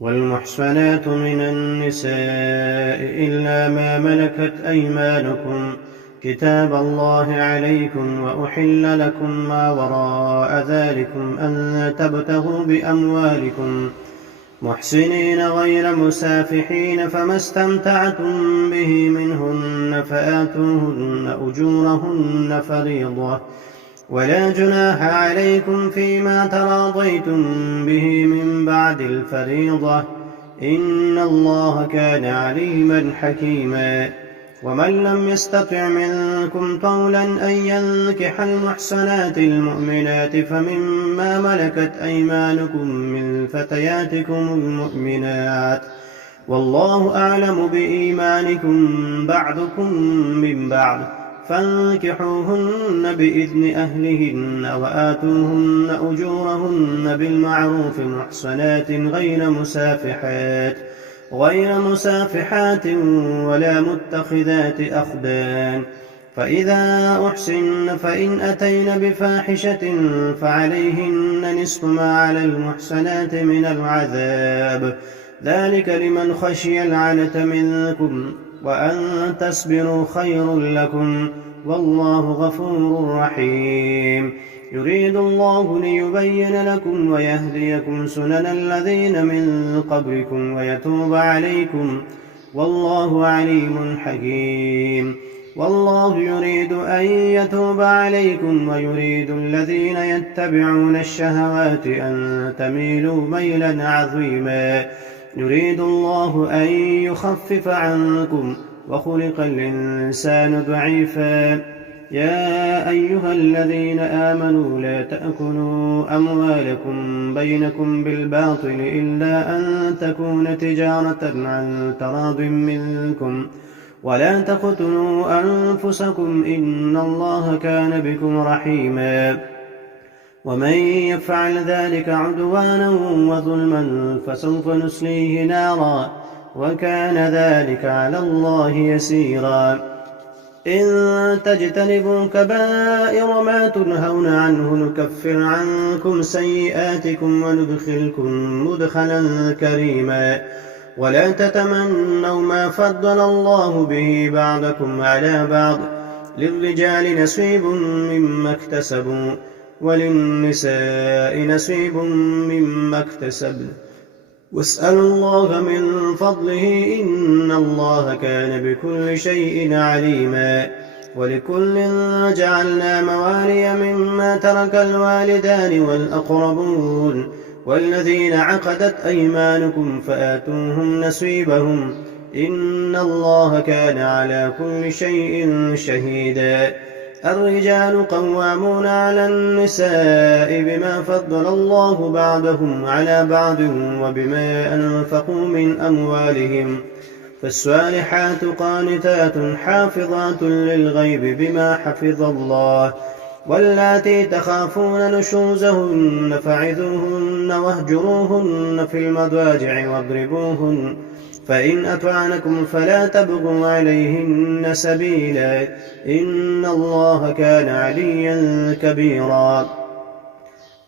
والمحصنات من النساء إلا ما ملكت أيمانكم كتاب الله عليكم، وأحل لكم ما وراء ذلكم أن تبتغوا بأموالكم محسنين غير مسافحين، فما استمتعتم به منهن فآتوهن أجورهن فريضة، ولا جناح عليكم فيما تراضيتم به من بعد الفريضة، إن الله كان عليما حكيما. ومن لم يستطع منكم طولا أن ينكح المحصنات المؤمنات فمما ملكت أيمانكم من فتياتكم المؤمنات، والله أعلم بإيمانكم بعضكم من بعض، فانكحوهن بإذن أهلهن وآتوهن أجورهن بالمعروف محصنات غير مسافحات ولا متخذات أخدان، فإذا أحسن فإن أتين بفاحشة فعليهن نصف ما على المحسنات من العذاب، ذلك لمن خشي العنة منكم، وأن تصبروا خير لكم، والله غفور رحيم. يريد الله ليبين لكم ويهديكم سنن الذين من قبلكم ويتوب عليكم، والله عليم حكيم. والله يريد أن يتوب عليكم ويريد الذين يتبعون الشهوات أن تميلوا ميلا عظيما. يريد الله أن يخفف عنكم وخلق الإنسان ضعيفا. يا أيها الذين آمنوا لا تأكلوا أموالكم بينكم بالباطل إلا أن تكون تجارة عن تراض منكم، ولا تقتلوا أنفسكم إن الله كان بكم رحيما. ومن يفعل ذلك عدوانا وظلما فسوف نصليه نارا، وكان ذلك على الله يسيرا. إن تجتنبوا كبائر ما تنهون عنه نكفر عنكم سيئاتكم وندخلكم مدخلا كريما. ولا تتمنوا ما فضل الله به بعضكم على بعض، للرجال نصيب مما اكتسبوا وللنساء نصيب مما اكتسبن، واسألوا الله من فضله إن الله كان بكل شيء عليما. ولكل جعلنا موالي مما ترك الوالدان والأقربون والذين عقدت أيمانكم فآتوهم نصيبهم، إن الله كان على كل شيء شهيدا. الرجال قوامون على النساء بما فضل الله بعضهم على بعض وبما أنفقوا من أموالهم، فالصالحات قانتات حافظات للغيب بما حفظ الله. واللاتي تخافون نشوزهن فعظوهن واهجروهن في المضاجع واضربوهن، فإن أطعنكم فلا تبغوا عليهن سبيلا، إن الله كان عليا كبيرا.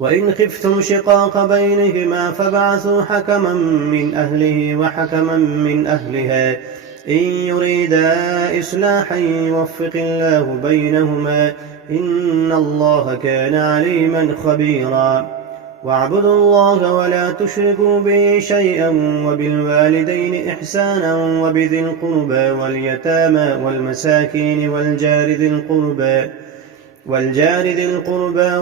وإن خفتم شقاق بينهما فابعثوا حكما من أهله وحكما من أهلها إن يريدا إصلاحا يوفق الله بينهما، إن الله كان عليما خبيرا. واعبدوا الله ولا تشركوا به شيئا، وبالوالدين إحسانا، وبذي القربى واليتامى والمساكين والجار ذي القربى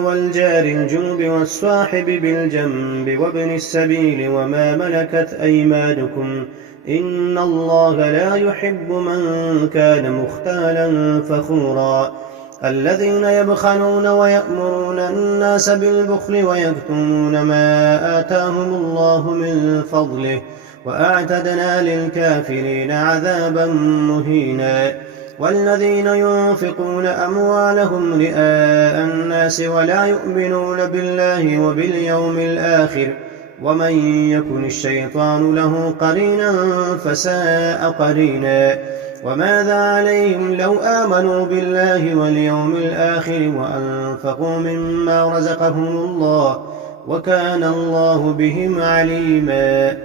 والجار الجنب والصاحب بالجنب وابن السبيل وما ملكت أيمانكم، إن الله لا يحب من كان مختالا فخورا. الذين يبخلون ويأمرون الناس بالبخل ويكتمون ما آتاهم الله من فضله، وأعتدنا للكافرين عذابا مهينا. والذين ينفقون أموالهم رئاء الناس ولا يؤمنون بالله وباليوم الآخر، ومن يكن الشيطان له قرينا فساء قرينا. وماذا عليهم لو آمنوا بالله واليوم الآخر وأنفقوا مما رزقهم الله، وكان الله بهم عليما.